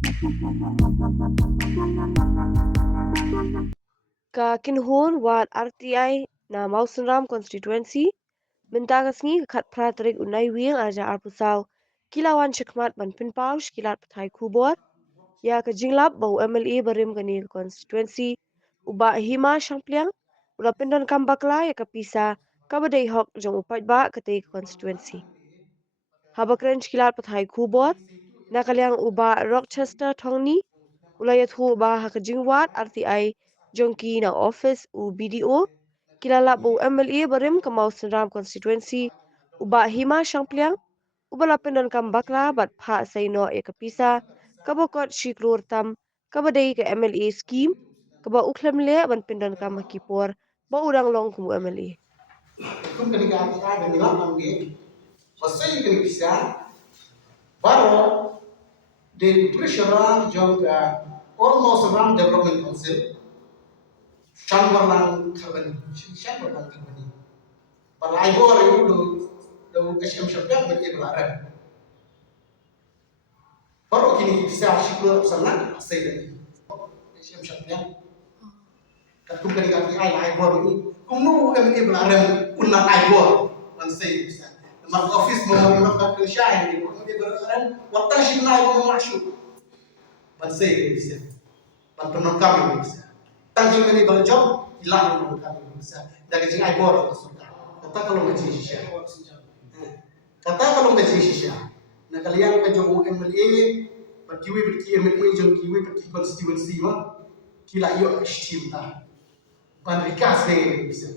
Ka kinhun wat RTI na Mausenram constituency mentagasngi khat pratrik unai wing aja arpusau kilawan chekmat ban pinpaus kilat pathai kubor ya ka jinglap bau MLA barim kani constituency uba hima shampliang ula pindon kambakla ya kapisa kabadai hok jong upat ba kate constituency habakren kilat pathai kubor nakaliang uba Rochester thongni ulayathu uba hakajingwat RTI jongki na office u BDO kilala bu MLA barim ke Mausenram constituency uba hima shampliang ubala pendon kam bakla bat pha saino e kapisa kabokot shiklur tam kabadai ke MLA scheme kaba ukhlem le ban pendon kam hakipor ba urang long kum MLA Kum kani ka ati ada nilam amge masai kani bisa baro de pressure jong almost around development council chamberlain khabani chamberlain khabani balai bor itu do SM syabda bagi belarang baro kini bisa syukur sana sai dan SM syabda kum kani ka ati ai bor ini kumnu kami belarang unna ai bor man sai bisa mag office mo mo ka shine ni kami belarang watan shibna ko mashu man sai bisa man penon kami bisa tangking kami kalau job hilang penon kami bisa dari jing ai bor kata kalau macam shisha kata kalau macam shisha na kalian ka job MLA berkiwi MLA jom kiwi pergi constituency ma kila yo shtim ta ban rikas ne bisa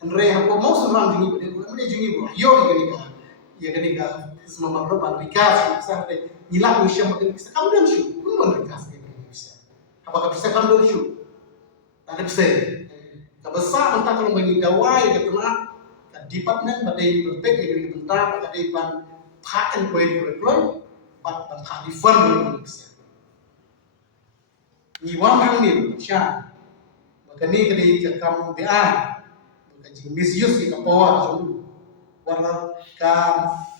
andre hapo mau senang jingi MLA jingi bo yo gani ka semua makro ban rikas bisa hilang mission makin bisa kamu dan shu pun rikas ne bisa apakah bisa kamu dan shu ada bisa kabasa mentah kalau bagi dawai ke tengah ke department badai bertek dari bentar badai ban paten koi bat ban ha di fund bisa ni wang ni sya makani kadi ke kam BA kaji misuse ke power so warna ka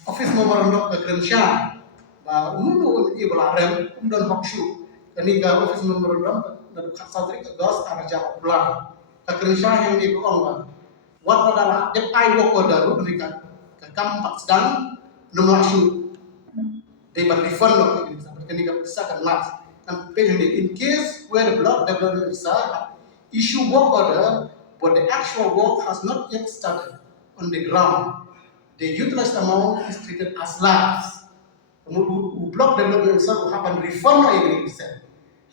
office mo marandok ke grensha ba unu ni belarem dan hokshu kani ka office mo marandok dan khasatri ke gas araja ulang ka grensha yang di ko onwa wat adalah dep ai woko daru berikan ke kam pak sedang numashu they but refund lo kani ka bisa kan last and in case where the block development is issue work order but the actual work has not yet started on the ground the utilized amount is treated as last block development will happen refund lo ini bisa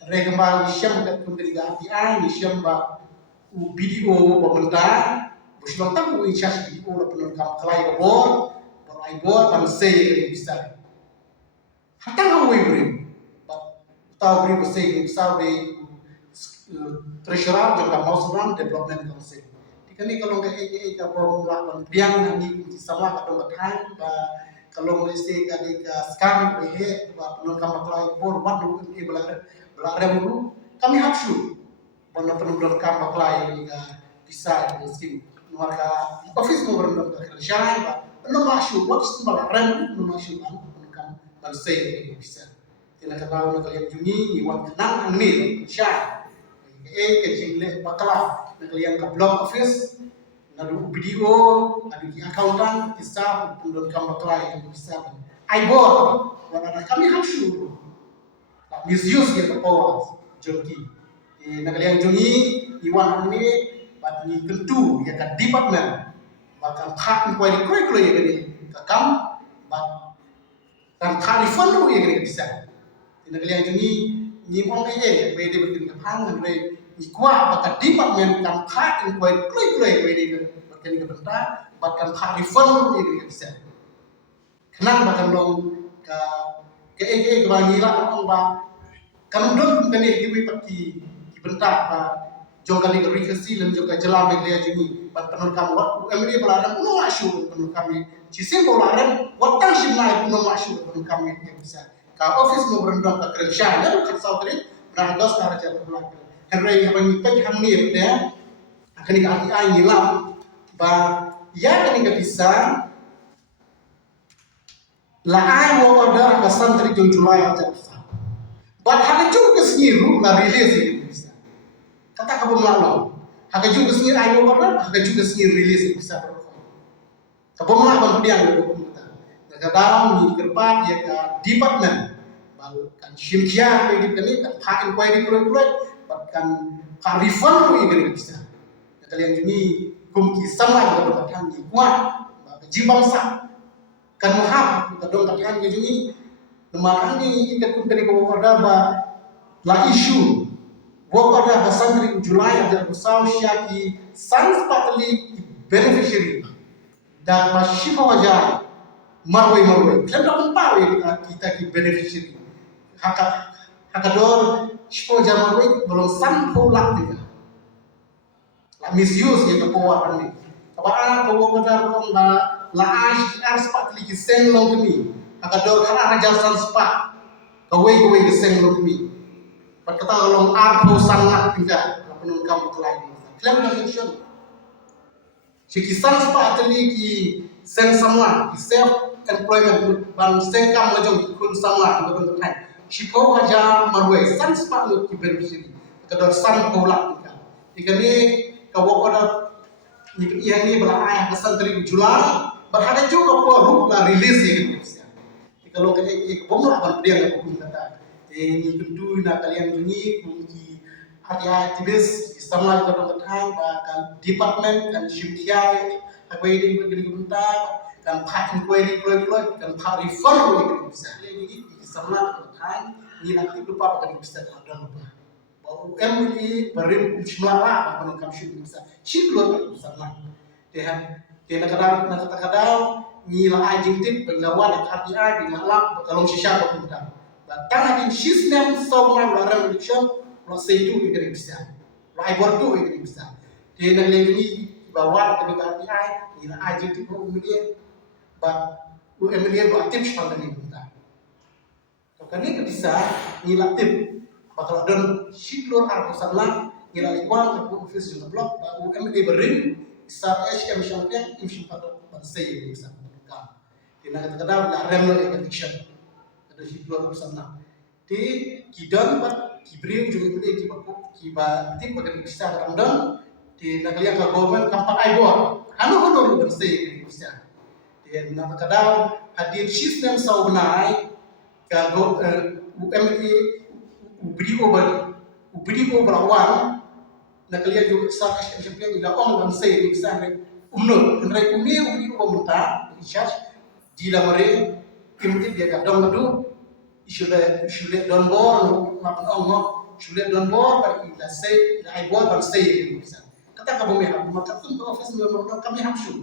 rekembang syam ke kementerian API ni syam ba BDO pemerintah bukan tahu in charge BDO la penonton kelai bor ai bor ban sei bisa hatang away bring tahu beri bersih bisa be treasurer juga mau serang development council. Dikani kalau ke bom lawan biang ni sama kadang bertahan kalau mesti kali ke sekarang be penonton maklai bor wadu ni belarem dulu kami hapsu bana penonton maklai ni bisa mesti warga office mau berendam ke kerjaan penuh masuk waktu belarem penuh masuk penonton balsei bisa tina kalau na kalian jungi ni wan kenang angni sya ke jingle bakla na kalian ka block office na du BDO adu ki accountant isa pundon kam bakla yang bisa ai bor wana kami hamsu la misuse ke power jonki na kalian jungi ni wan angni bat ni tentu ya ka department bakal khak ko di koi ya gani ka kam bat kan khalifan lu ya gani bisa ina kalian jungi ni mong ye be de betin ka phang ngan re ni kwa baka department kam kha in koi kloi be de betin ka benta bakan kha refund ye ni bisa kenang bakan long ka ke ba ni la ong ba kam don kan ni kiwi pati ki benta ba jong kali ka rikasi len jong ka jela be dia jungi bat penon kam wat emri balaran no ashu penon kam ci simbol laran watang shimna no ashu penon kam ni bisa ka office mo berendam ka kerja ada kan sautri berangos na raja pulang henry habang ikan hamir ya akan ka ati ay nilam ba ya kan ka bisa la ay mo order ka santri jong julai aja But haka juga senyiru la release bisa. Kata kamu malam. Haka juga senyir ayo warna, haka juga senyir release bisa berkong. Kamu malam dia yang berkong kita. Kadang ni kerpat dia ke department. Baru kan shimkia kayak gitu kan pak inquiry kulit bahkan pak refund ini bisa. Kalian ini kumki sama juga berkatan di kuat. Jibang sak kan mahal kadang katakan ke ini Namarani ikat kumpeni ko warda ba la issue wo warda ba sandri Julai da usau shaki sans patli beneficiary da ma shifa waja marway kan da pun pawe kita ki beneficiary haka dor shifa waja marway belum sampo lak tiga la misuse ya ko wa ni aba ko wo warda ko ba la ars patli ki sen long kemi Akador kan ajar san spa kawai ke seng lo kami kata long arpo sangat tinggal penun kamu kelai klaim na mention si kisan spa tali ki seng samla ki self employment ban seng kam lajong kun samla ko don thai si ko haja marwe san spa lo ki beneficiary akador san ko lak tinggal ikani kawo ko ni ini bela ayah kesan tali Julai berhada juga ko ruk la release ya kalau kayak bom lah dia nggak hukum kata ini tentu nak kalian ini kunci hati-hati bis sama juga dengan bahkan department dan shipyard apa ini begini bentar kan pak inquiry keluar kan pak refund bisa ini sama dengan ini nanti lupa akan bisa ada lupa bahwa ini berim semua apa kami bisa ship luar sama dia kadang nila ajing tip pengawan ak RTI di ngalak kalau shisha ko punta batang adin system someone la revolution lo seitu ke bisa lo ai bordo ke bisa dia nak lagi bawa ke RTI nila ajing tip ko media ba media ba tip shpan ni punta to kan ni bisa nila tip bakal don shiklor arbusan la nila liwan ko office di blog ba media berin sa HM champion imshin pato ban sei bisa Kena kata-kata la rem lo addiction ada si keluar sana ti kidan pat kibrin juga boleh kiba tip bagai bisa ramdan ti nakliya ka government kampak aibor ano bersih bisa ti na kata hadir system saunai ka UME ubri ko berawan nakliya juga sa champion ila on bersih bisa ndrai ubri ko muta charge di la mare kimti dia kadang madu isule don bor mapan ongo isule don bor par ila se la ai bor par se bisa kata ka bumi ha maka tun office member kami hamshu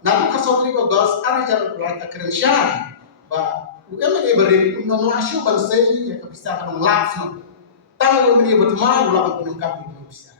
na ka sotri ko gas ara jar right akrensian ba UMA beri no mashu par se ya ka bisa ka lax no tango meni batma ula ka kami bisa